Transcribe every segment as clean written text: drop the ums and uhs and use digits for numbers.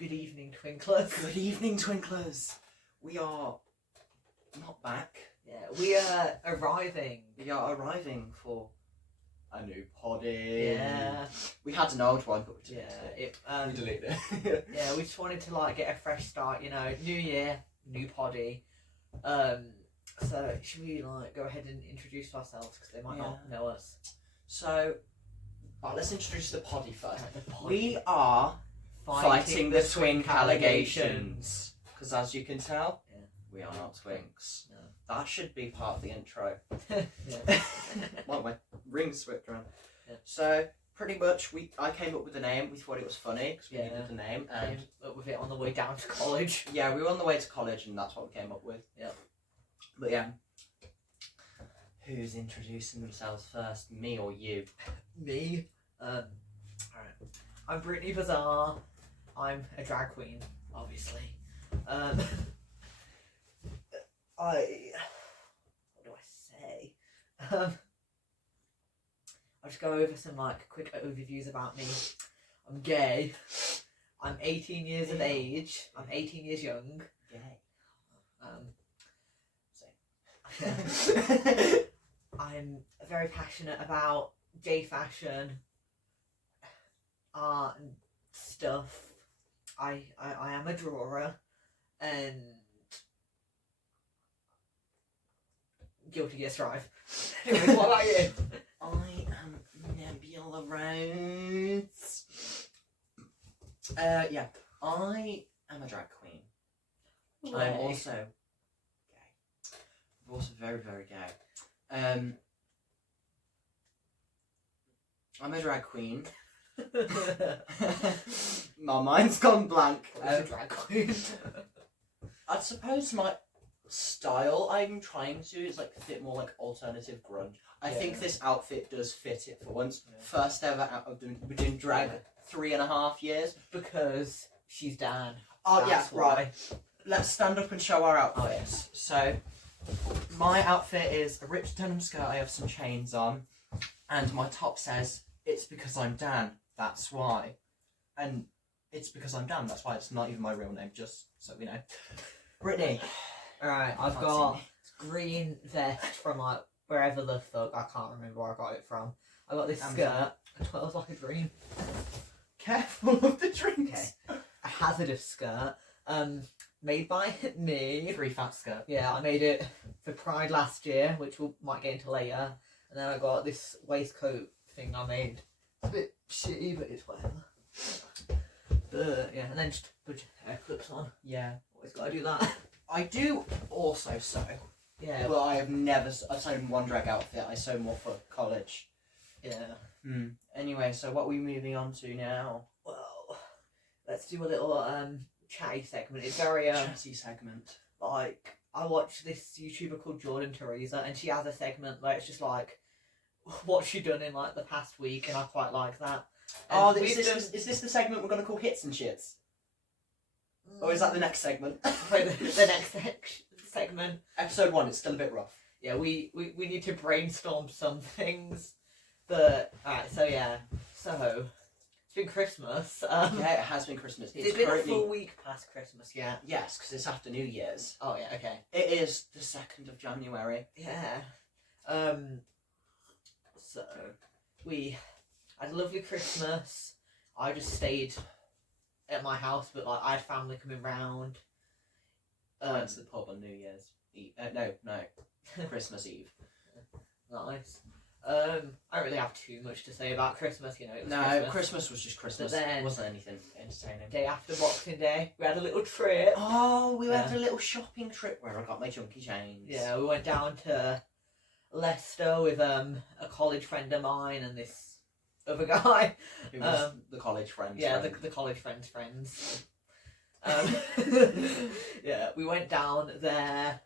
Good evening, Twinklers. Good evening, Twinklers. We are not back. Yeah, we are arriving. We are arriving for a new poddy. Yeah. We had an old one, but we deleted Yeah, it. we deleted it. yeah, we just wanted to like get a fresh start, you know, new year, new poddy. So should we like go ahead and introduce ourselves because they might not know us. So, let's introduce the poddy first. The poddy. We are fighting the twink allegations. Because as you can tell, we are not twinks. No. That should be part of the intro. Yeah. Well, my ring slipped around. Yeah. So pretty much, I came up with the name. We thought it was funny because we needed the name, and Came up with it on the way down to college. yeah, we were on the way to college, and that's what we came up with. Yep. But yeah, who's introducing themselves first, me or you? Me. Alright. I'm Brittany Bazaar. I'm a drag queen, obviously. What do I say? I'll just go over some like quick overviews about me. I'm gay. I'm 18 years of age. I'm 18 years young. Gay. I'm very passionate about gay fashion, art and stuff. I am a drawer and guilty gear strive. Anyway, what about you? I am Nebula Rhodes. Yeah, I am a drag queen. I'm also gay. I'm also very, very gay. I'm a drag queen. My mind's gone blank. A drag queen. I suppose my style I'm trying to is like a bit more like alternative grunge. I think this outfit does fit it for once. Yeah. First ever out of we're doing drag 3.5 years. Because she's Dan. Oh yeah, That's why. right. Let's stand up and show our outfits. So my outfit is a ripped denim skirt. I have some chains on, and my top says "It's because I'm Dan. That's why," and it's because I'm Dan. That's why. It's not even my real name. Just so we know. Brittany. Alright, I've got green vest from like wherever the fuck, I can't remember where I got it from. I got this skirt, it smells like a dream. Careful of the drinks. Okay. A hazardous skirt, made by me. Free fat skirt. Yeah, I made it for Pride last year, which we might get into later. And then I got this waistcoat thing I made. It's a bit shitty, but it's whatever. But yeah, and then just put hair clips on. Yeah. Always gotta do that. I do also sew. Yeah. But I have never sewn one drag outfit. I sew more for college. Yeah. Anyway, so what are we moving on to now? Well, let's do a little chatty segment. It's very Chatty segment. like I watch this YouTuber called Jordan Teresa, and she has a segment where it's just like what she done in like the past week, and I quite like that. And is this the segment we're going to call Hits and Shits? Or is that the next segment? the next segment? Episode 1, it's still a bit rough. Yeah, we need to brainstorm some things. But alright, so yeah, so it's been Christmas. Yeah, it has been Christmas. It's been a full week past Christmas, yeah. Yes, because it's after New Year's. Oh yeah, okay. It is the 2nd of January. Yeah. So we had a lovely Christmas. I just stayed at my house, but like I had family coming round. I went to the pub on New Year's Eve. No, Christmas Eve. Nice. I don't really have too much to say about Christmas, you know. It was Christmas was just Christmas. But then, it wasn't anything entertaining. Day after Boxing Day, we had a little trip. Oh, we went for a little shopping trip where I got my chunky chains. Yeah, we went down to Leicester with a college friend of mine and this other guy. Who was the college friend? Yeah, the college friends. Yeah, we went down there.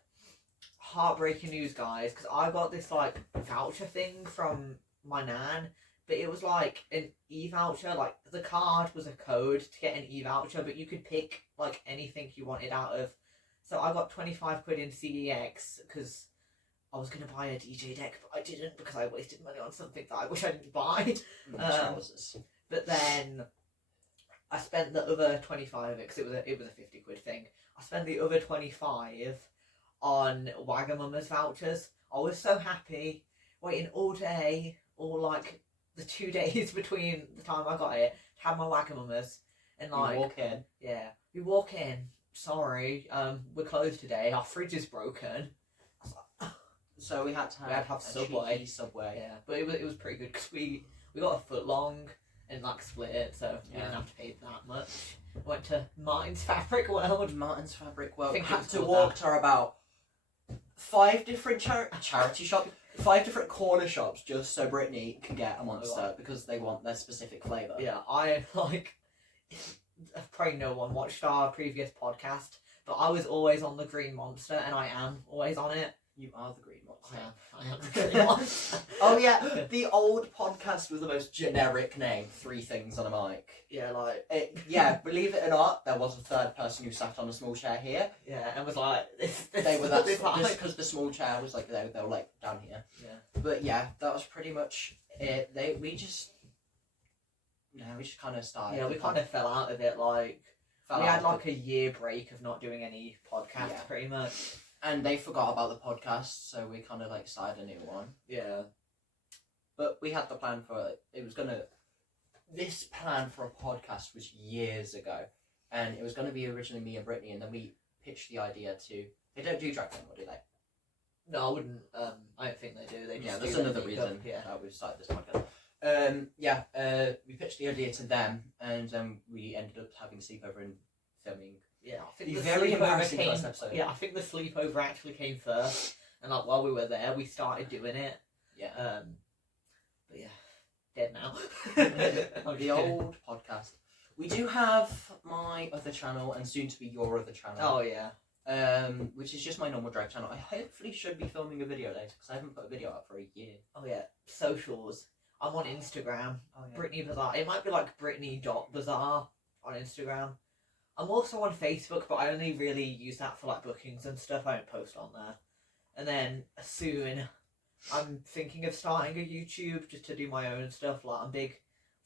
Heartbreaking news, guys, because I got this like voucher thing from my nan, but it was like an e-voucher. Like the card was a code to get an e-voucher, but you could pick like anything you wanted out of. So I got 25 quid in CEX because I was going to buy a DJ deck, but I didn't because I wasted money on something that I wish I didn't buy. Trousers. But then I spent the other 25 because it was a 50 quid thing. I spent the other 25 on Wagamama's vouchers. I was so happy waiting all day, or like the 2 days between the time I got it, to have my Wagamama's. And like, you walk in. Yeah, we walk in. Sorry, we're closed today. Our fridge is broken. So we had to have, a Subway. cheeky Subway. Yeah, but it was pretty good because we got a foot long and like split it, so we didn't have to pay that much. Went to Martin's Fabric World. Martin's Fabric World. I think Had it's to called walk to about 5 different charity shops, 5 different corner shops, just so Brittany can get a Monster because they want their specific flavour. Yeah, I like. Probably no one watched our previous podcast, but I was always on the Green Monster, and I am always on it. You are the Green Monster. I am the Green Monster. Oh yeah, the old podcast was the most generic name. 3 things on a mic. Yeah, like yeah, believe it or not, there was a third person who sat on a small chair here. Yeah, and was like they were that because the small chair was like they were like down here. Yeah. But yeah, that was pretty much it. We just kind of started. Yeah, we kind of fell out of it. Like we had like a year break of not doing any podcasts, pretty much. And they forgot about the podcast, so we kind of like started a new one. Yeah. But we had the plan for it. This plan for a podcast was years ago, and it was going to be originally me and Brittany, and then we pitched the idea to. They don't do drag anymore, do they? No, I wouldn't. I don't think they do. They just that's do another reason. Yeah, we've started this podcast. We pitched the idea to them, and then we ended up having a sleepover and filming. Yeah, I think the the very sleepover embarrassing came. first episode. Yeah, I think the sleepover actually came first, and like while we were there, we started doing it. Yeah. But yeah, dead now. The old podcast. We do have my other channel, and soon to be your other channel. Oh yeah. Which is just my normal drag channel. I hopefully should be filming a video later because I haven't put a video up for a year. Oh yeah, socials. I'm on Instagram. Oh, yeah. Brittany Bazaar. It might be like Brittany.Bazaar on Instagram. I'm also on Facebook, but I only really use that for like bookings and stuff. I don't post on there. And then soon, I'm thinking of starting a YouTube just to do my own stuff. Like I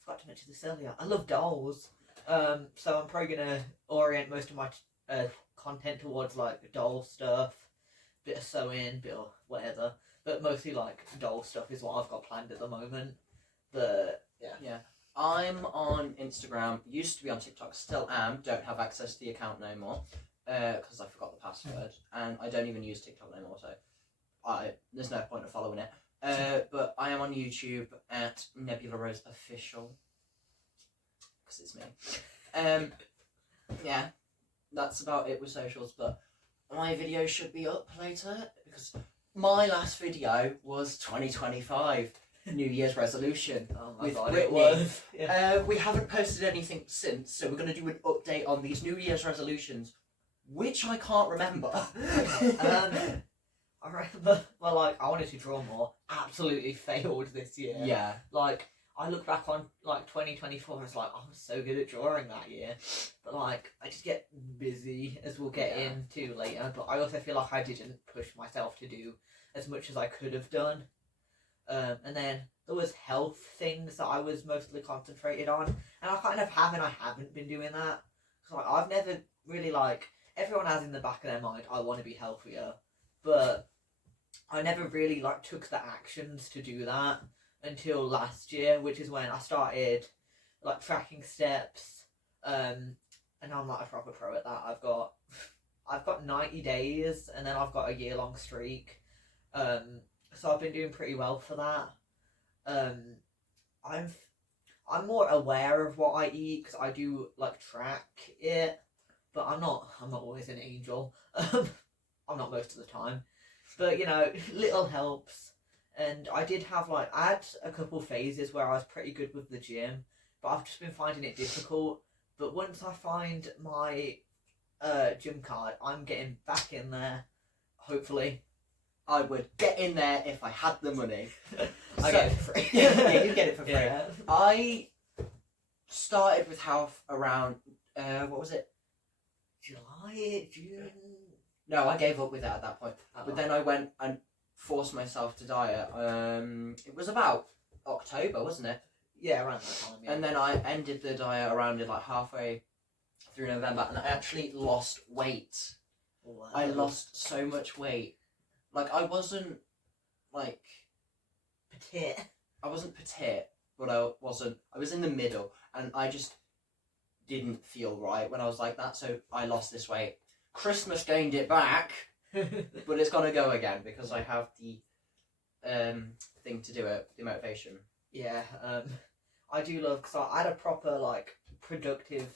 forgot to mention this earlier. I love dolls. So I'm probably gonna orient most of my content towards like doll stuff, bit of sewing, bit of whatever. But mostly like doll stuff is what I've got planned at the moment. But yeah. I'm on Instagram, used to be on TikTok, still am, don't have access to the account no more, because I forgot the password, and I don't even use TikTok no more, so there's no point of following it. But I am on YouTube at Nebula Rose Official, because it's me. Yeah, that's about it with socials, but my video should be up later, because my last video was 2025. New Year's resolution with God, Brittany. it was. Yeah. We haven't posted anything since, so we're going to do an update on these New Year's resolutions, which I can't remember. I remember, well, like, I wanted to draw more. Absolutely failed this year. Yeah. Like, I look back on, like, 2024 and it's like, I was so good at drawing that year. But, like, I just get busy, as we'll get into later. But I also feel like I didn't push myself to do as much as I could have done. And then there was health things that I was mostly concentrated on, and I kind of have and I haven't been doing that. Cause like I've never really like everyone has in the back of their mind I want to be healthier, but I never really like took the actions to do that until last year, which is when I started like tracking steps, and I'm like a proper pro at that. I've got 90 days, and then I've got a year-long streak. So I've been doing pretty well for that. I'm more aware of what I eat because I do like track it, but I'm not always an angel. I'm not most of the time, but you know, little helps. And I had a couple phases where I was pretty good with the gym, but I've just been finding it difficult. But once I find my gym card, I'm getting back in there, hopefully. I would get in there if I had the money. I get it for free. Yeah, you get it for free. Yeah. I started with health around, what was it? July, June? No, I gave up with it at that point. But then I went and forced myself to diet. It was about October, wasn't it? Yeah, around that time. Yeah. And then I ended the diet around like halfway through November, and I actually lost weight. Wow. I lost so much weight. Like I wasn't petite. but I wasn't. I was in the middle, and I just didn't feel right when I was like that. So I lost this weight. Christmas gained it back, but it's gonna go again because I have the thing to do it, the motivation. Yeah, I do love, because I had a proper like productive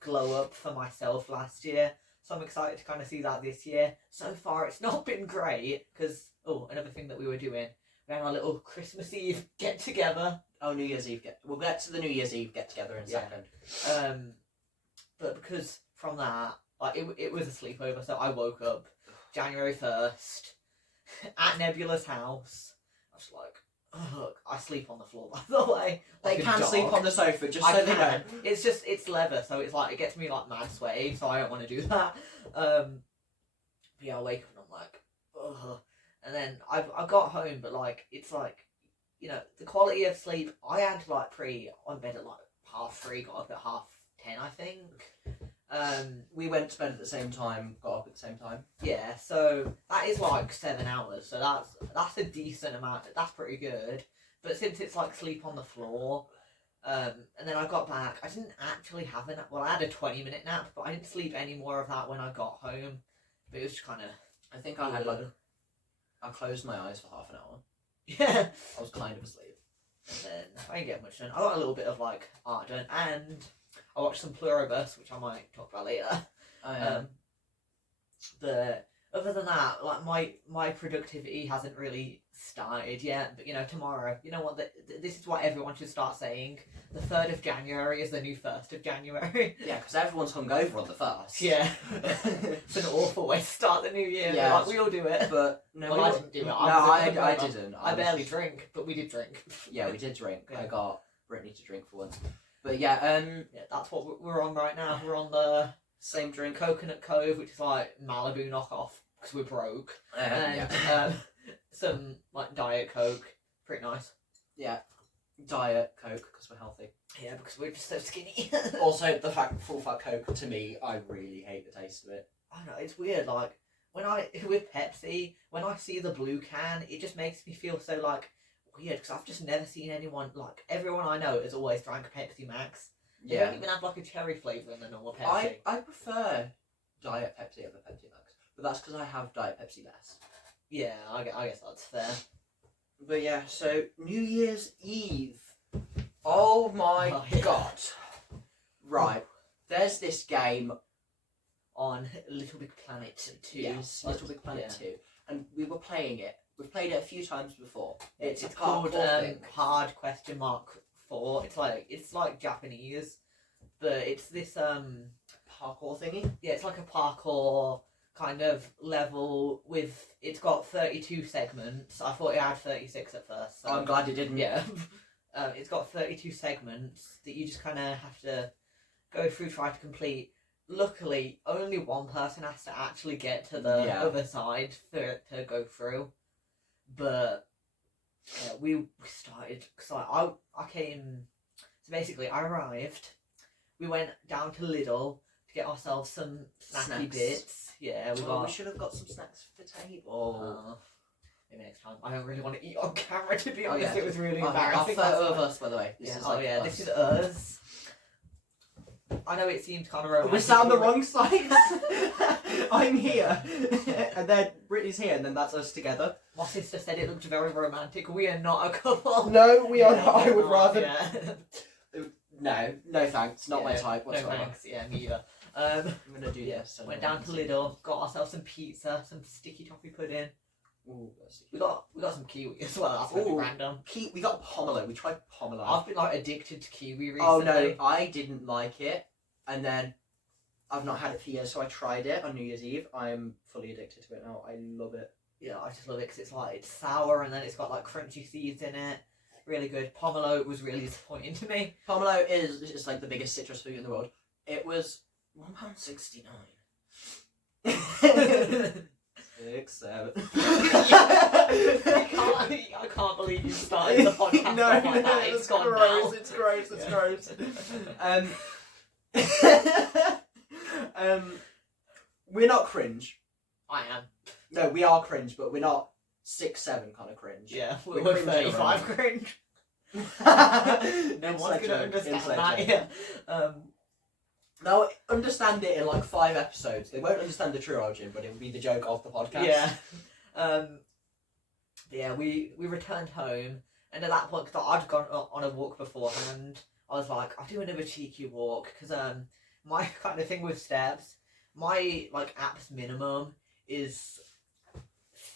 glow up for myself last year, so I'm excited to kind of see that this year. So far it's not been great because another thing that we were doing, we had our little Christmas Eve get together. Oh, New Year's Eve we'll get to the New Year's Eve get together in a second. But because from that, like it was a sleepover, so I woke up January 1st at Nebula's house. I was like, ugh, I sleep on the floor, by the way. They Like a can dog. sleep on the sofa, just I so they know. can. It's leather, so it's like, it gets me like mad sweaty, so I don't want to do that. But yeah, I wake up and I'm like, ugh. And then I got home, but like, it's like, you know, the quality of sleep, I had like on bed at like 3:30, got up at 10:30, I think. We went to bed at the same time, got up at the same time. Yeah, so that is like 7 hours, so that's a decent amount, that's pretty good. But since it's like sleep on the floor, and then I got back, I didn't actually have a nap. Well, I had a 20-minute nap, but I didn't sleep any more of that when I got home. But it was just kind of... I think I had I closed my eyes for half an hour. Yeah. I was kind of asleep. And then I didn't get much done. I got a little bit of like art done, and I watched some Pluribus, which I might talk about later. But other than that, like my productivity hasn't really started yet. But you know, tomorrow, you know what? This is what everyone should start saying. The 3rd of January is the new 1st of January. Yeah, because everyone's hungover on the 1st. Yeah. It's an awful way to start the new year. Yeah, Like, we all do it. But no, Well, I didn't do it. I didn't. I barely drink, but we did drink. Yeah, we did drink. Yeah. I got Brittany to drink for once. But yeah, Yeah, that's what we're on right now. We're on the same drink. Coconut Cove, which is like Malibu knockoff because we're broke, and Yeah. some like Diet Coke, pretty nice. Yeah. Diet Coke because we're healthy. Yeah, because we're just so skinny. Also, the fact full fat Coke, to me, I really hate the taste of it. I know, it's weird. Like with Pepsi, when I see the blue can, it just makes me feel so like weird because I've just never seen anyone, like everyone I know has always drank Pepsi Max. They don't even have like a cherry flavour in the normal Pepsi. I prefer Diet Pepsi over Pepsi Max, but that's because I have Diet Pepsi less. Yeah, I guess that's fair. But yeah, so New Year's Eve. Oh my god. Right, there's this game on Little Big Planet 2. Yes, Little Big Planet 2. And we were playing it. We've played it a few times before. It's a called parkour thing. Hard $4. It's like Japanese, but it's this Parkour thingy? yeah, it's like a parkour kind of level with, it's got 32 segments. I thought it had 36 at first. So, I'm glad it didn't. yeah. It's got 32 segments that you just kind of have to go through, try to complete. Luckily, only one person has to actually get to the other side for it to go through. But we started, because I came, so basically I arrived, we went down to Lidl to get ourselves some snacky Snacks. bits. Yeah, We should have got some snacks for the table. Maybe next time. I don't really want to eat on camera, to be honest. yeah. It was really Our embarrassing. photo of us, by the way. This is like us. This is us. I know it seemed kind of romantic. We're sat on the wrong side. I'm here, and then Brittany's here, and then that's us together. My sister said it looked very romantic. We are not a couple. No, we are not. I we're would not, rather. Yeah. No thanks. Not my type No whatsoever. thanks. Yeah, me either. I'm gonna do this. Went down to Lidl, got ourselves some pizza, some sticky toffee pudding. Ooh, We got some kiwi as well. That's really Ooh. random. we got pomelo. We tried pomelo. I've been like addicted to kiwi recently. Oh no, I didn't like it, and then I've not had it for years, so I tried it on New Year's Eve. I'm fully addicted to it now. I love it. Yeah, I just love it because it's sour and then it's got like crunchy seeds in it. Really good. Pomelo was really disappointing to me. Pomelo is just like the biggest citrus fruit in the world. It was £1.69. 6, 7. I can't believe you started the podcast No, off like that. it's It's gone gross. now. It's gross. It's gross. We're not cringe. I am. No, we are cringe, but we're not 6, 7 kind of cringe. Yeah, We're we're cringe 35 around. cringe. No Inside one's gonna joke, understand inside that. joke. Yeah. They'll understand it in like 5 episodes. They won't understand the true origin, but it will be the joke of the podcast. Yeah. Yeah, we returned home, and at that point, because I'd gone on a walk beforehand, I was like, I'll do another cheeky walk, because my kind of thing with steps, my like app's minimum is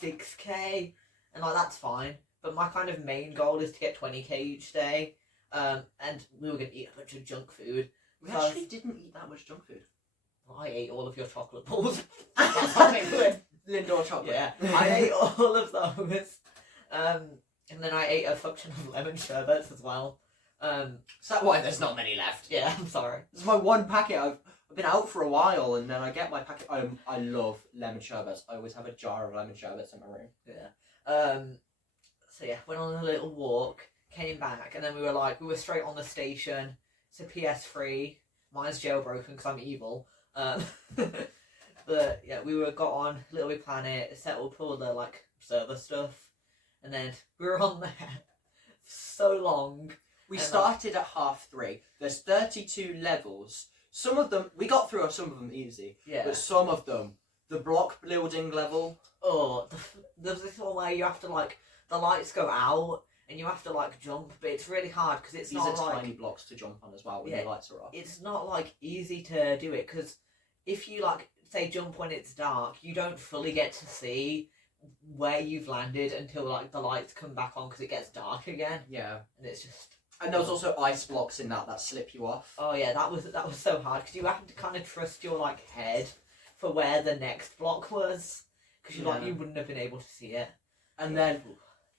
6k, and like that's fine, but my kind of main goal is to get 20k each day, and we were going to eat a bunch of junk food. We actually didn't eat that much junk food. I ate all of your chocolate balls. That's something good. Lindor chocolate. Yeah, I ate all of those. And then I ate a function of lemon sherbets as well. Is that why there's not many left? Yeah, I'm sorry. This is my one packet. I've been out for a while, and then I get my packet. I love lemon sherbets. I always have a jar of lemon sherbets in my room. Yeah. So yeah, went on a little walk, came back, and then we were straight on the station. It's a PS3. Mine's jailbroken because I'm evil. But yeah, got on Little Big Planet, set up all the like server stuff, and then we were on there so long. We started at 3:30. There's 32 levels. Some of them we got through, some of them easy. Yeah. But some of them, the block building level. Oh, there's this one where you have to like the lights go out and you have to like jump, but it's really hard because it's These not are like tiny blocks to jump on as well when Yeah, the lights are off. it's not like easy to do it because if you like say jump when it's dark, you don't fully get to see where you've landed until like the lights come back on because it gets dark again, Yeah. and it's just. And there was also ice blocks in that slip you off. Oh yeah, that was so hard because you have to kind of trust your like head for where the next block was because you wouldn't have been able to see it. And then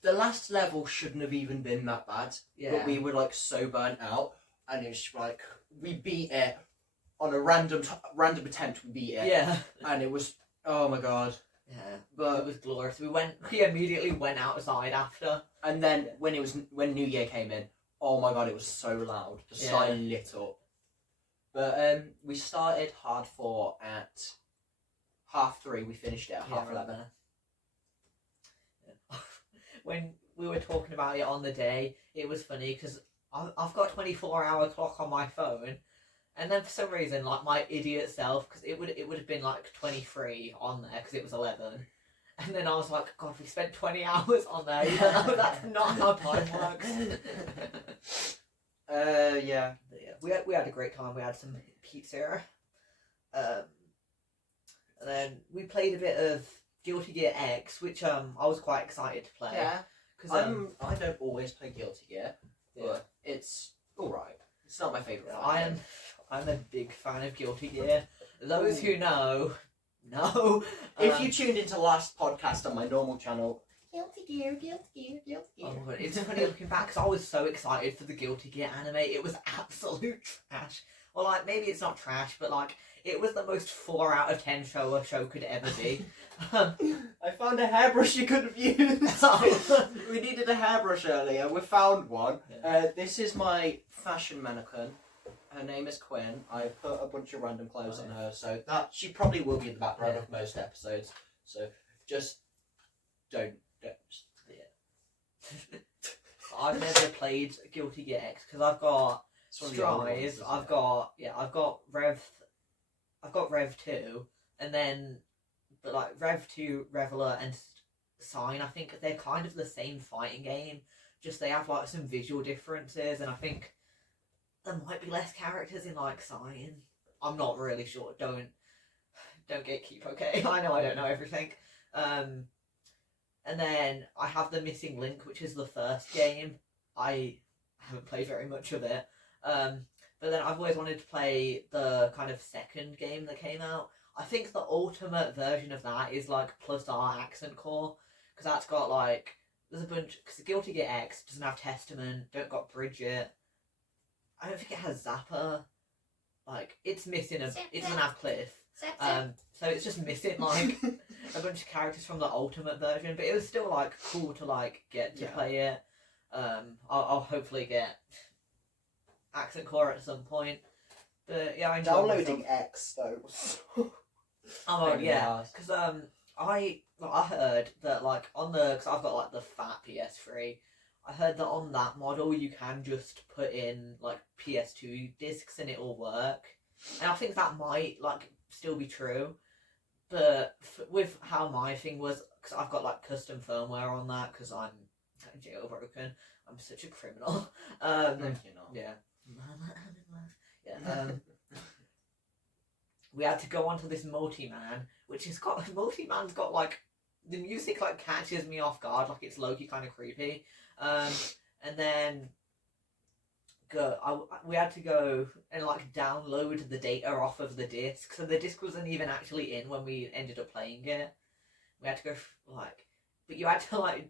the last level shouldn't have even been that bad. Yeah. But we were like so burnt out, and it was like we beat it on a random attempt. We beat it. Yeah. And it was, oh my god. Yeah. But It was glorious. We immediately went outside after. and then when New Year came in, oh my god, it was so loud. The sky lit up. But we started hardcore at 3:30. We finished it at 11:30. Yeah. When we were talking about it on the day, it was funny because I've got 24-hour clock on my phone, and then for some reason, like my idiot self, because it would have been like 23 on there because it was 11, and then I was like, God, we spent 20 hours on there. You know, that's not how time works. Yeah. But yeah, we had a great time. We had some pizza, and then we played a bit of Guilty Gear X, which I was quite excited to play. Yeah. Because I don't always play Guilty Gear, but it's alright. It's not my favourite. I'm a big fan of Guilty Gear. Those who know. If you tuned into last podcast on my normal channel, Guilty Gear. Oh my god, it's funny looking back because I was so excited for the Guilty Gear anime. It was absolute trash. Well, like, maybe it's not trash, but like, it was the most 4 out of 10 show a show could ever be. I found a hairbrush you could have used. We needed a hairbrush earlier. We found one. Yeah. This is my fashion mannequin. Her name is Quinn. I put a bunch of random clothes on her, so that she probably will be in the background of most episodes. So just don't. I've never played Guilty Gear X because I've got Strive, I've got Rev 2, and then but like Rev 2, Reveler, and Sign, I think they're kind of the same fighting game, just they have like some visual differences, and I think there might be less characters in like Sign. I'm not really sure. Don't gatekeep, okay? I know I don't know everything. And then I have the Missing Link, which is the first game. I haven't played very much of it. But then I've always wanted to play the kind of second game that came out. I think the ultimate version of that is like +R Accent Core, because that's got like, there's a bunch, because Guilty Gear X doesn't have Testament, don't got Bridget. I don't think it has Zapper. Like, it's missing it doesn't have Cliff. so it's just missing like a bunch of characters from the ultimate version. But it was still like cool to like get to play it. I'll hopefully get Accent Core at some point. But yeah, I enjoyed Downloading X though. Oh yeah, because I heard that like on the, because I've got like the fat PS3. I heard that on that model you can just put in like PS2 discs and it will work, and I think that might like still be true. But with how my thing was, because I've got like custom firmware on that because I'm jailbroken. I'm such a criminal. No, you're not. Yeah. Yeah. We had to go onto this multi-man, which has got multi-man's got like the music like catches me off guard, like it's low-key kind of creepy. And then we had to go and like download the data off of the disc, so the disc wasn't even actually in when we ended up playing it. We had to go but you had to like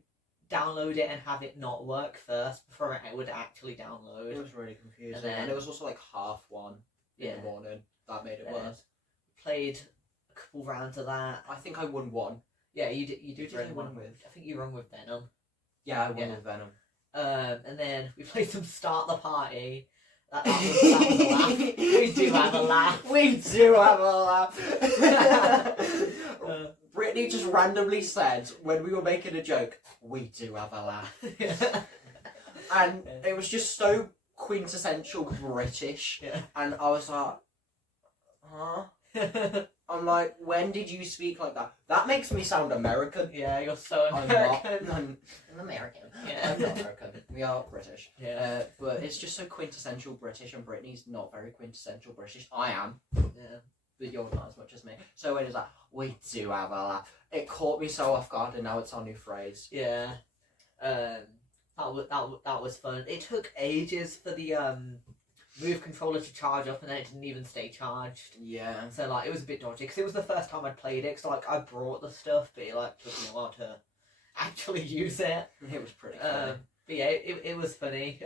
download it and have it not work first before it would actually download. It was really confusing, And then- and it was also like 1:30 in the morning. That made it worse. Played a couple rounds of that. I think I won one. Yeah, you did. You Who did did I win win one with? I think you won with Venom. Yeah, I won Yeah. with Venom. And then we played some Start the Party. That was a laugh. We do have a laugh. We do have a laugh. Brittany just randomly said when we were making a joke, "We do have a laugh," and it was just so quintessential British. Yeah. And I was like, "Huh?" I'm like, "When did you speak like that? That makes me sound American." Yeah, you're so I'm American. not. I'm American. Yeah. I'm not American. We are British. Yeah. But it's just so quintessential British, and Brittany's not very quintessential British. I am, Yeah. but you're not as much as me. So it is like, we do have a laugh. It caught me so off guard, and now it's our new phrase. Yeah. That was fun. It took ages for the Move controller to charge up, and then it didn't even stay charged. Yeah. So like it was a bit dodgy because it was the first time I'd played it. So like I brought the stuff, but it like took me a while to actually use it. It was pretty funny. But yeah, it was funny.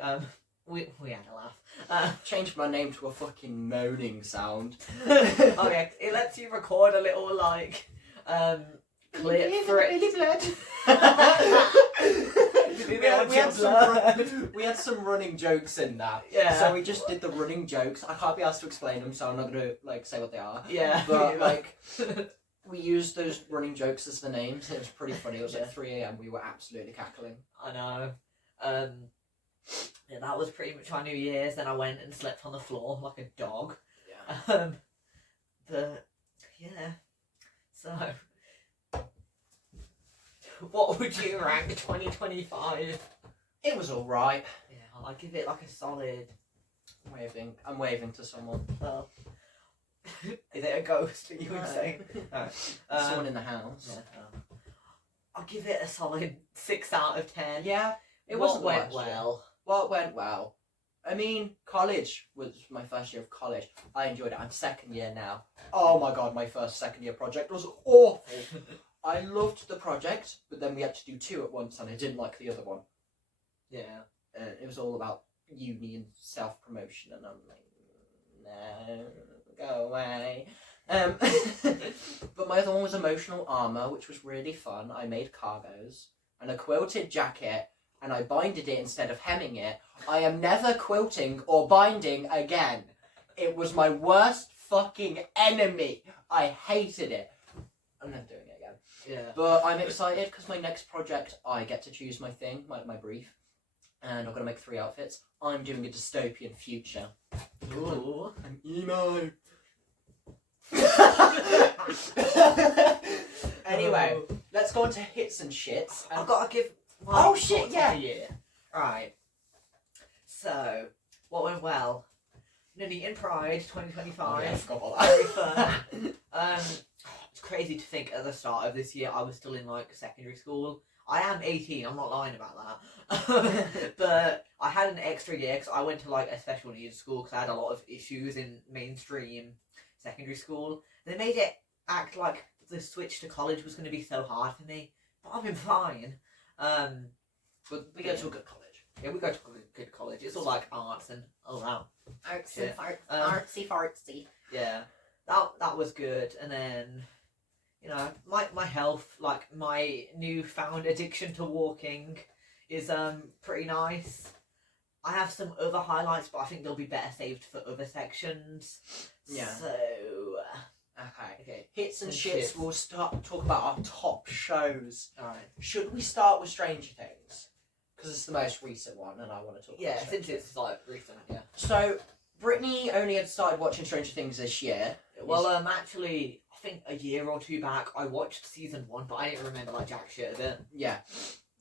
We had a laugh. Changed my name to a fucking moaning sound. Oh yeah, it lets you record a little like clip for it. We had some running jokes in that. Yeah. So we just did the running jokes. I can't be asked to explain them, so I'm not gonna like say what they are. Yeah. But like, we used those running jokes as the names. It was pretty funny. It was Yeah. like 3 a.m. We were absolutely cackling. I know. Yeah, that was pretty much our New Year's. Then I went and slept on the floor like a dog. Yeah. But yeah. So, what would you rank 2025? It was all right. Yeah, I'll give it like a solid. I'm waving to someone. Well, is it a ghost that you would say? No. Someone in the house. Yeah, I'll give it a solid 6 out of 10. Yeah. It What wasn't went last year. well. What went well? I mean, college was my first year of college. I enjoyed it. I'm second year now. Oh my god, my first second year project was awful. I loved the project, but then we had to do 2 at once, and I didn't like the other one. Yeah. It was all about uni and self-promotion, and I'm like, no, go away. But my other one was emotional armour, which was really fun. I made cargos and a quilted jacket, and I binded it instead of hemming it. I am never quilting or binding again. It was my worst fucking enemy. I hated it. I'm never doing it again. Yeah. But I'm excited because my next project, I get to choose my thing, my brief. And I'm going to make 3 outfits. I'm doing a dystopian future. Ooh. I'm emo. Anyway, let's go on to hits and shits. I've got to give. Oh, shit, yeah. Of the year. Right. So, what went well? Nuneaton Pride 2025. Oh, yeah, I forgot about Very that. fun. It's crazy to think at the start of this year I was still in like secondary school. I am 18. I'm not lying about that. But I had an extra year because I went to like a special needs school because I had a lot of issues in mainstream secondary school. They made it act like the switch to college was going to be so hard for me, but I've been fine. But we go to a good college. Yeah, we go to a good college. It's all like arts and oh wow. Artsy, Shit. artsy fartsy. Yeah. that was good. And then, you know, my health, like my newfound addiction to walking, is pretty nice. I have some other highlights, but I think they'll be better saved for other sections. Yeah. So Okay. Hits and And shits. shits. We'll talk about our top shows. alright. Should we start with Stranger Things? Because it's the most recent one, and I want to talk Yeah, about since Stranger Things. it's like recent, yeah. So, Brittany only had started watching Stranger Things this year. Well, actually, I think a year or two back, I watched season 1, but I didn't remember like jack shit of it. Yeah.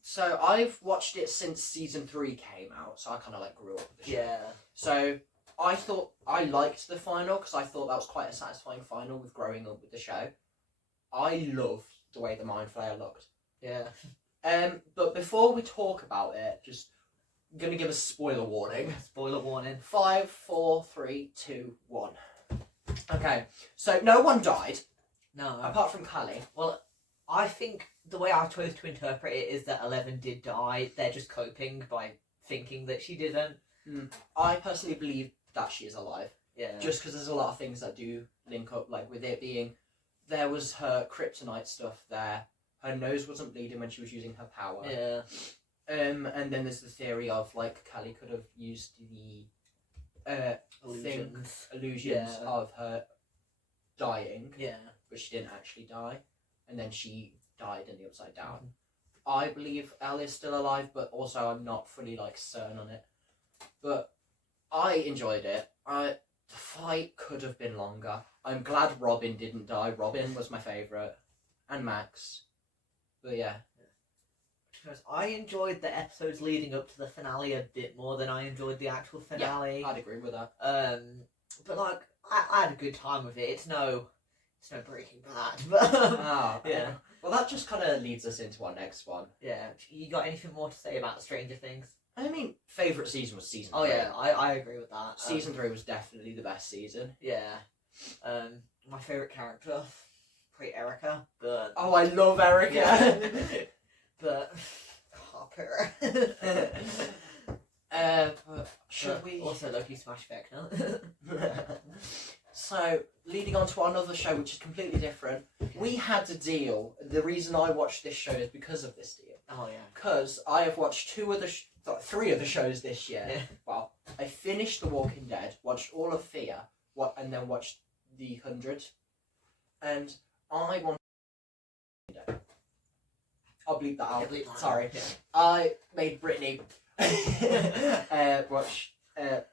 So, I've watched it since season 3 came out, so I kind of like grew up with the show. Yeah. So, I thought I liked the final because I thought that was quite a satisfying final with growing up with the show. I loved the way the Mind Flayer looked. Yeah. But before we talk about it, just gonna give a spoiler warning. Spoiler warning. 5, 4, 3, 2, 1. Okay, so no one died No. apart from Callie. Well, I think the way I chose to interpret it is that 11 did die. They're just coping by thinking that she didn't. I personally believe that she is alive. Yeah. Just because there's a lot of things that do link up, like with it being, there was her kryptonite stuff there. Her nose wasn't bleeding when she was using her power. Yeah. And then there's the theory of like Callie could have used the illusions Yeah. of her dying, Yeah. but she didn't actually die, and then she died in the Upside Down. I believe Elle is still alive, but also I'm not fully like certain on it. But I enjoyed it. The fight could have been longer. I'm glad Robin didn't die. Robin was my favourite, and Max. But yeah. Because I enjoyed the episodes leading up to the finale a bit more than I enjoyed the actual finale. I'd agree with that. But like I had a good time with it. It's no Breaking Bad, but yeah. Well, that just kind of leads us into our next one. Yeah. You got anything more to say about Stranger Things? I mean, favourite season was season 3. Oh yeah, I agree with that. Season 3 was definitely the best season. Yeah. My favourite character, probably Erica, but Oh, I love Erica. yeah. But Harper. Should we also Loki smash Vecna? So, leading on to another show which is completely different. We had a deal. The reason I watched this show is because of this deal. Oh yeah. Because I have watched 3 other shows this year. Yeah. Well, I finished The Walking Dead, watched all of Fear, and then watched The 100. And I want I'll bleep that out. Yeah, bleep that Sorry. out, yeah. I made Brittany watch. I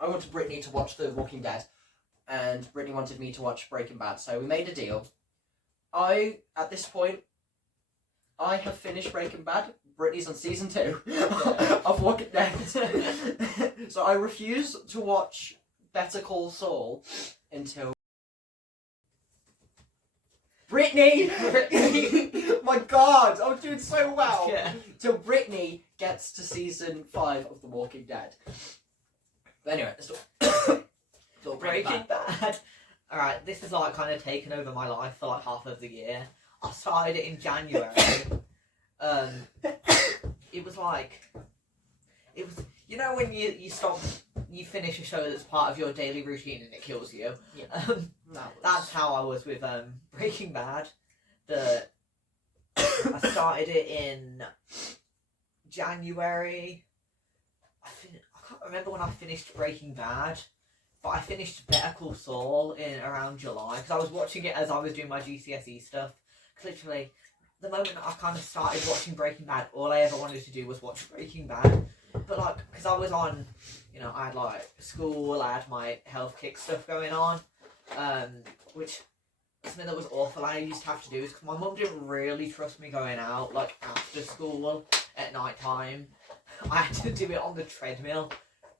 wanted Brittany to watch The Walking Dead, and Brittany wanted me to watch Breaking Bad. So we made a deal. At this point, I have finished Breaking Bad. Brittany's on season 2 of Walking Dead. So I refuse to watch Better Call Saul until Brittany! My God, I'm doing so well. Yeah. Till Brittany gets to season 5 of The Walking Dead. But anyway, let's talk Breaking Bad. Alright, this has like kind of taken over my life for like half of the year. I started it in January. It was you know when you finish a show that's part of your daily routine and it kills you. Yeah. That's how I was with Breaking Bad. I started it in January. I can't remember when I finished Breaking Bad, but I finished Better Call Saul in around July because I was watching it as I was doing my GCSE stuff. Because literally, the moment I kind of started watching Breaking Bad, all I ever wanted to do was watch Breaking Bad. But like, because I was on, I had like school, I had my health kick stuff going on, which something that was awful I used to have to do is because my mum didn't really trust me going out like after school at night time. I had to do it on the treadmill.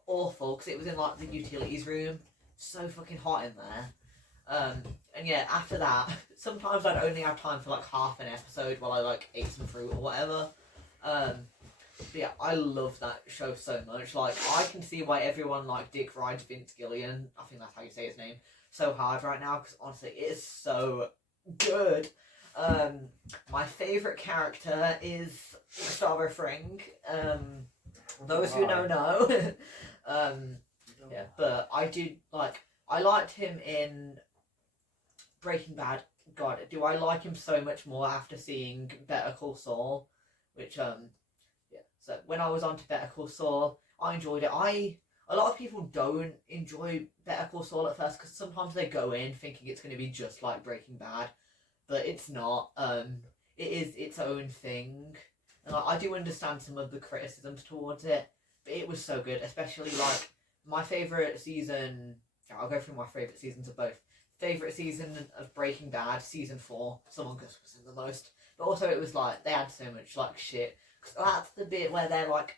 Awful, because it was in like the utilities room. So fucking hot in there. And yeah, after that, sometimes I'd only have time for like half an episode while I like ate some fruit or whatever. But yeah, I love that show so much. Like, I can see why everyone like Dick rides Vince Gillian, I think that's how you say his name, so hard right now, because honestly, it is so good. My favourite character is Gustavo Fring. Those who know. Yeah, but I liked him in Breaking Bad. God, do I like him so much more after seeing Better Call Saul? Which yeah. So when I was on to Better Call Saul, I enjoyed it. A lot of people don't enjoy Better Call Saul at first because sometimes they go in thinking it's going to be just like Breaking Bad, but it's not. It is its own thing, and I do understand some of the criticisms towards it, but it was so good. Especially like my favorite season. I'll go through my favorite seasons of both. Favorite season of Breaking Bad, season 4. Someone Gus was in the most, but also it was like they had so much like shit. Cause that's the bit where they're like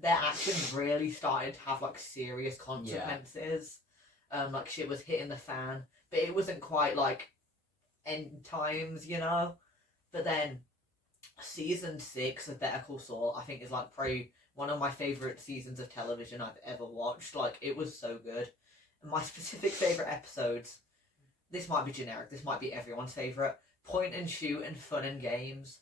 their actions really started to have like serious consequences. Like shit was hitting the fan, but it wasn't quite like end times, you know. But then season 6 of Better Call Saul, I think, is like probably one of my favorite seasons of television I've ever watched. Like it was so good. And my specific favorite episodes. This might be generic. This might be everyone's favorite. Point and shoot and fun and games.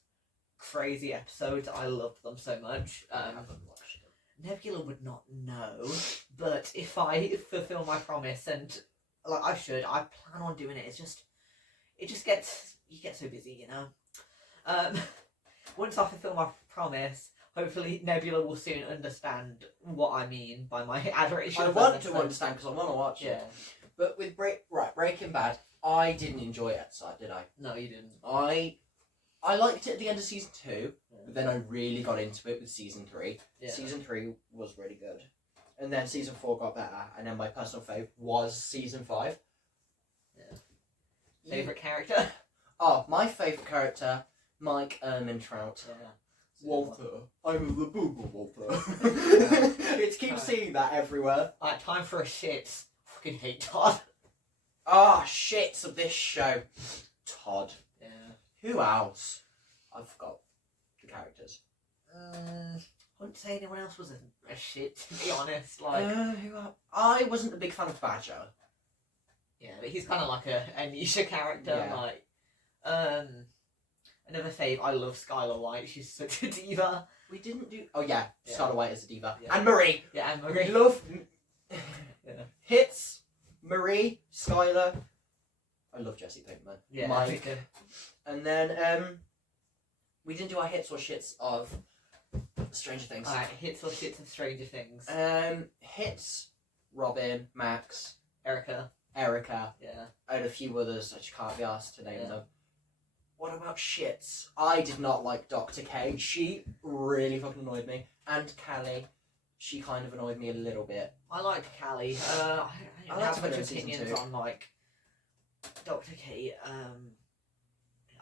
Crazy episodes. I loved them so much. I haven't watched them. Nebula would not know, but if I fulfill my promise, and like I should, I plan on doing it. It just gets, you get so busy, you know. Once I fulfill my promise, hopefully Nebula will soon understand what I mean by my adoration. I want to understand because I want to watch it. But with Breaking Bad, I didn't enjoy it at the start, did I? No, you didn't. I liked it at the end of season 2, but then I really got into it with season 3. Yeah. Season 3 was really good. And then season 4 got better, and then my personal fave was season 5. Yeah. Favorite character? Oh, my favourite character, Mike Trout. Yeah. Walter. I'm the Boogle Walter. It keeps seeing that everywhere. Alright, time for a shit. Fucking hate Todd. Ah, shits of this show. Todd. Yeah. Who else? I forgot the characters. I wouldn't say anyone else was a shit, to be honest. Like, who else? I wasn't a big fan of Badger. yeah, but he's kind of like a niche character. Yeah. Like, another fave. I love Skylar White. She's such a diva. We didn't do. Oh yeah, Scarlet White is a diva. Yeah. And Marie. Yeah, and Marie. We love Yeah. hits. Marie, Skylar. I love Jesse Pinkman. Yeah, Mike. And then we didn't do our hits or shits of Stranger Things. Alright, hits or shits of Stranger Things. Hits. Robin, Max, Erica. Yeah. And a few others I just can't be asked to name them. What about shits? I did not like Dr. K. She really fucking annoyed me. And Callie. She kind of annoyed me a little bit. I liked Callie. I don't liked have her much in season opinions 2. on like Dr. K.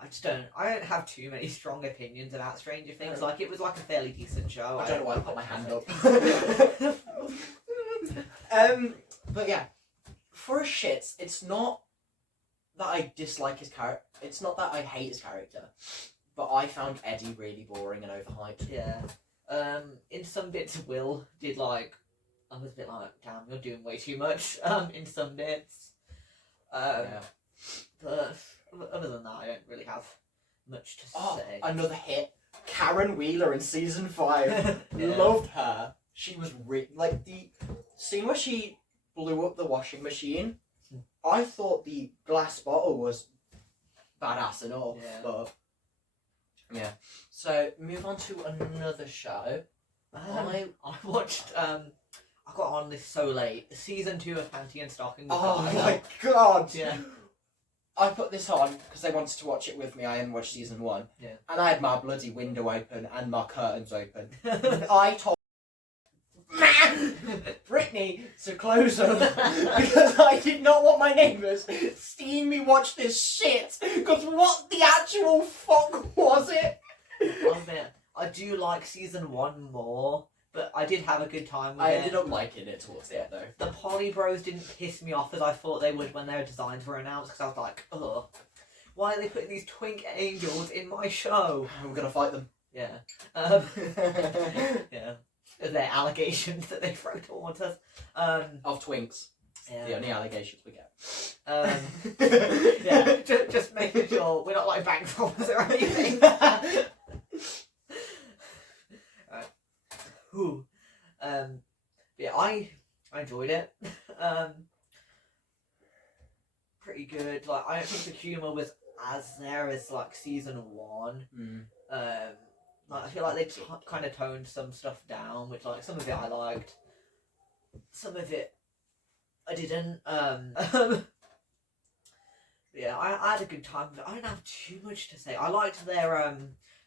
I just don't. I don't have too many strong opinions about Stranger Things. No. Like it was like a fairly decent show. I don't know why I put my hand up. up. But yeah, for a shits, it's not that I dislike his character. It's not that I hate his character, but I found Eddie really boring and overhyped. Yeah. In some bits, Will did like. I was a bit like, damn, you're doing way too much. In some bits. Yeah. But other than that, I don't really have much to say. Another hit. Karen Wheeler in season 5. Yeah. Loved her. She was like the scene where she blew up the washing machine. I thought the glass bottle was badass enough, but yeah. So move on to another show. I watched. I got on this so late. Season 2 of Panty and Stocking. Oh my god! Yeah. I put this on because they wanted to watch it with me. I hadn't watched season 1. Yeah. And I had my bloody window open and my curtains open. I told Brittany to close them because I did not want my neighbours seeing me watch this shit. Because what the actual fuck was it? I do like season 1 more, but I did have a good time with I it. ended up liking it towards the end though. The Poly Bros didn't piss me off as I thought they would when their designs were announced, because I was like, ugh, why are they putting these twink angels in my show? We're gonna fight them. Yeah. Yeah. Their allegations that they throw towards us. Of twinks. Yeah. The only allegations we get. Yeah, just making sure we're not like bank robbers or anything. Whew. Yeah, I enjoyed it. Pretty good. Like I don't think the humour was as there as like season 1. Like I feel like they kind of toned some stuff down, which like some of it I liked, some of it I didn't. Yeah, I had a good time. But I don't have too much to say. I liked their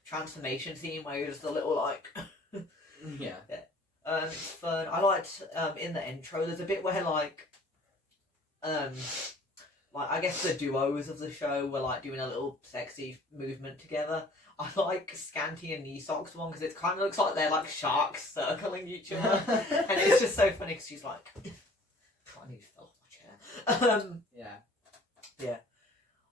transformation theme where it was the little like Yeah. it's fun. I liked in the intro there's a bit where like I guess the duos of the show were like doing a little sexy movement together. I like Scanty and Knee Socks one because it kind of looks like they're like sharks circling each other, and it's just so funny because she's like, I need to fill off my chair. Yeah.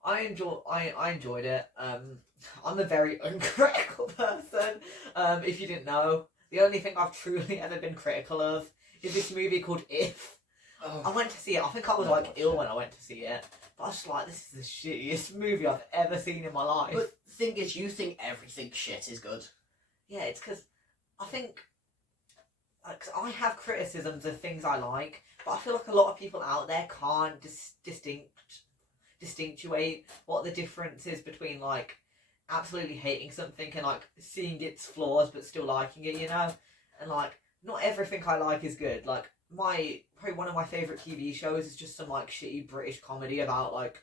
I enjoyed it. I'm a very uncritical person. If you didn't know, the only thing I've truly ever been critical of is this movie called If. Oh. I went to see it. I think I was like ill when I went to see it. But I was just like, this is the shittiest movie I've ever seen in my life. But the thing is, you think everything shit is good. Yeah, it's because I think cause I have criticisms of things I like, but I feel like a lot of people out there can't distinguish what the difference is between like absolutely hating something and like seeing its flaws but still liking it, you know? And like not everything I like is good. Like probably one of my favourite TV shows is just some like shitty British comedy about like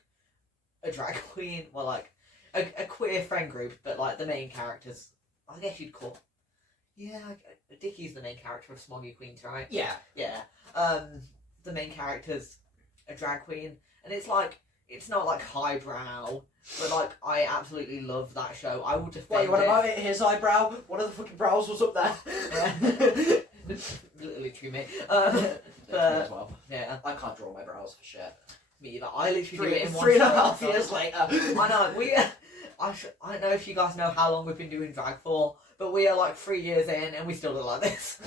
a drag queen or like a queer friend group, but like the main characters, I guess you'd call, Dickie's the main character of Smoggy Queens, right? Yeah. The main character's a drag queen, and it's like it's not like highbrow, but like I absolutely love that show. I will defend What, you want about it? His eyebrow? One of the fucking brows was up there. Yeah. Literally me. As well. Yeah. I can't draw my brows for shit. Me either. I literally do it in 3.5 years later. I know. I don't know if you guys know how long we've been doing drag for, but we are like 3 years in and we still look like this.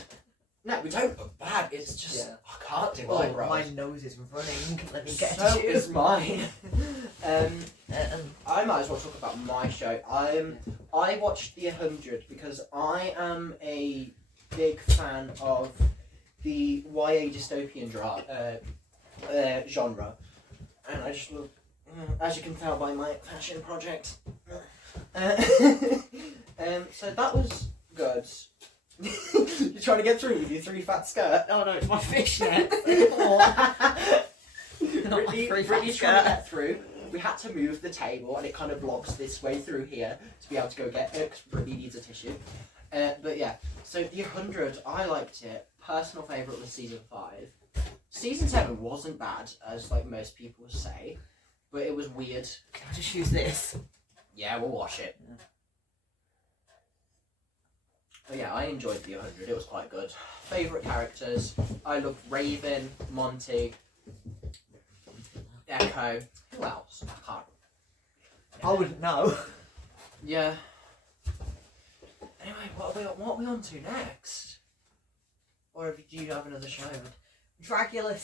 No, we don't look bad. It's just I can't do eyebrows. My nose is running. Let me get so to you. is mine. I might as well talk about my show. I watched The 100 because I am a big fan of the YA dystopian genre, and I just love, as you can tell by my fashion project. So that was good. You're trying to get through with your 3 fat skirt. Oh no, it's my fishnet. Brittany's trying to get through. We had to move the table, and it kind of blocks this way through here to be able to go get it, because Brittany needs a tissue. But yeah, so The 100, I liked it. Personal favourite was season 5. Season 7 wasn't bad, as like most people say, but it was weird. Can I just use this? Yeah, we'll wash it. Yeah. But yeah, I enjoyed The 100. It was quite good. Favourite characters, I loved Raven, Monty, Echo. Who else? I can't. I wouldn't know. Yeah. Anyway, what are we on to next? Or do you have another show? Dracula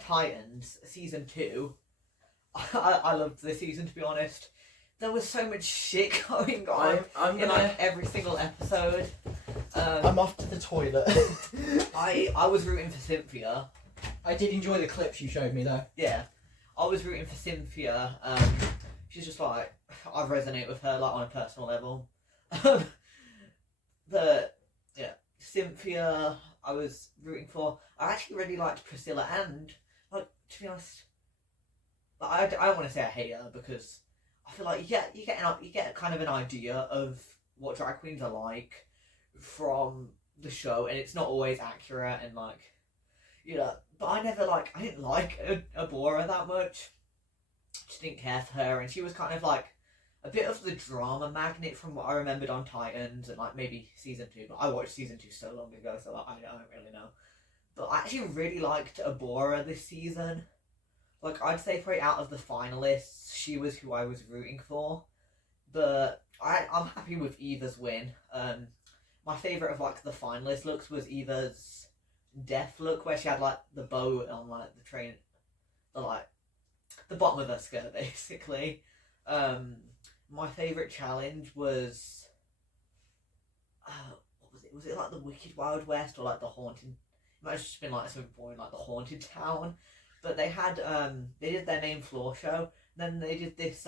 Titans season 2. I loved this season, to be honest. There was so much shit going on in like every single episode. I'm off to the toilet. I was rooting for Cynthia. I did enjoy the clips you showed me though. Yeah, I was rooting for Cynthia. She's just like, I resonate with her like on a personal level. But yeah, Cynthia I was rooting for. I actually really liked Priscilla, and like, to be honest, like, I don't want to say I hate her because I feel like you get kind of an idea of what drag queens are like from the show, and it's not always accurate, and like, you know. But I didn't like Abora that much. Just didn't care for her, and she was kind of like a bit of the drama magnet from what I remembered on Titans and like maybe season 2. But I watched season 2 so long ago, so like, I don't really know. But I actually really liked Abora this season. Like, I'd say probably out of the finalists, she was who I was rooting for. But I'm happy with Eva's win. My favourite of like the finalist looks was Eva's death look, where she had like the bow on like the train, the bottom of her skirt basically. My favourite challenge was what was it? Was it like the Wicked Wild West or like the Haunted? It might have just been like something boring, like the Haunted Town. But they did their main floor show. Then they did this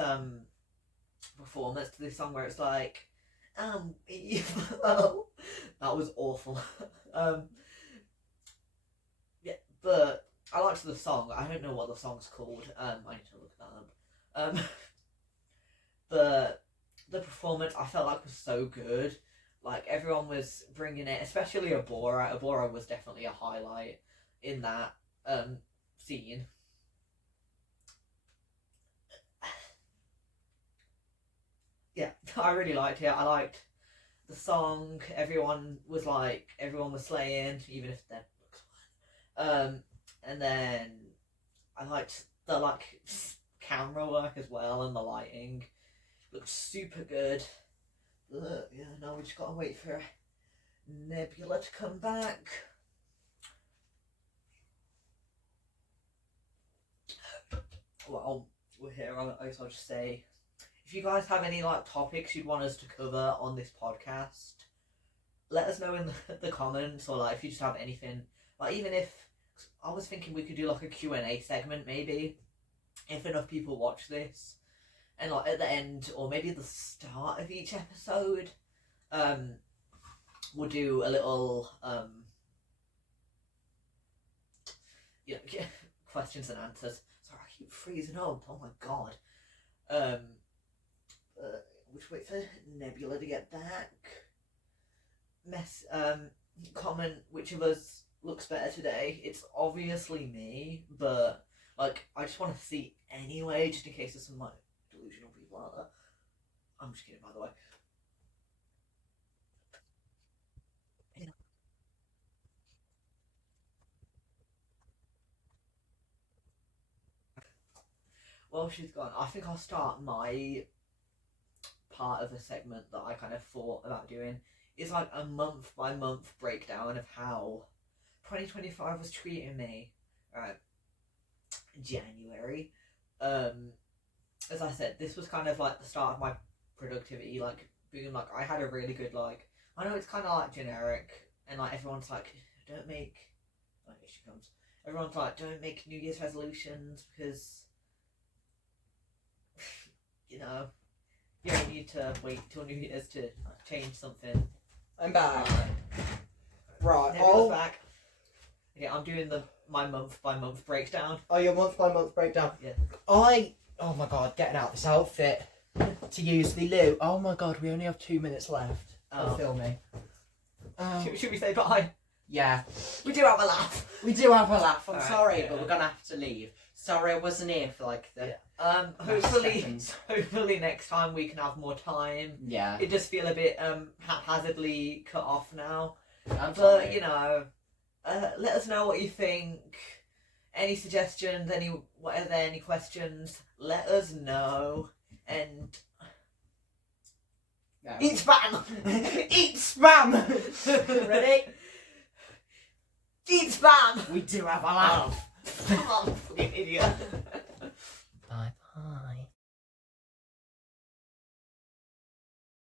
performance to this song where it's like, evil. That was awful. Yeah, but I liked the song. I don't know what the song's called. I need to look that up. But the performance I felt like was so good. Like everyone was bringing it, especially Abora. Abora was definitely a highlight in that scene. Yeah, I really liked it. I liked the song. Everyone was slaying, even if their looks weren't. And then I liked the camera work as well, and the lighting looked super good. But yeah, now we just gotta wait for Nebula to come back. Well, we're here. I guess I'll just say, if you guys have any topics you'd want us to cover on this podcast, let us know in the comments, or if you just have anything. Even if I was thinking we could do a Q&A segment, maybe, if enough people watch this, and at the end or maybe at the start of each episode, we'll do a little questions and answers. Sorry, I keep freezing up. Oh my god. We'll just wait for Nebula to get back. Comment which of us looks better today. It's obviously me, but I just want to see anyway, just in case there's some delusional people out there. I'm just kidding, by the way. Well, she's gone. I think I'll start my part of the segment that I kind of thought about doing. Is a month by month breakdown of how 2025 was treating me. Alright. January. As I said, this was kind of the start of my productivity, being I had a really good I know it's kind of generic, and everyone's don't make, here she comes, everyone's don't make New Year's resolutions because you don't need to wait till New Year's to change something. I'm back. Right. Nebula's back. Okay, I'm doing my month by month breakdown. Oh, your month by month breakdown. Yeah. Oh my god, getting out this outfit to use the loo. Oh my god, we only have 2 minutes left of filming. Should we say bye? Yeah. We do have a laugh. We do have a laugh. I'm Alright, sorry, yeah. but we're gonna have to leave. Sorry I wasn't here for the Hopefully next time we can have more time. Yeah. It does feel a bit haphazardly cut off now. I'm But sorry. let us know what you think. Any suggestions, any questions, let us know. And No. eat spam! Eat spam! Ready? Eat spam! We do have a laugh. Come on, fucking idiot.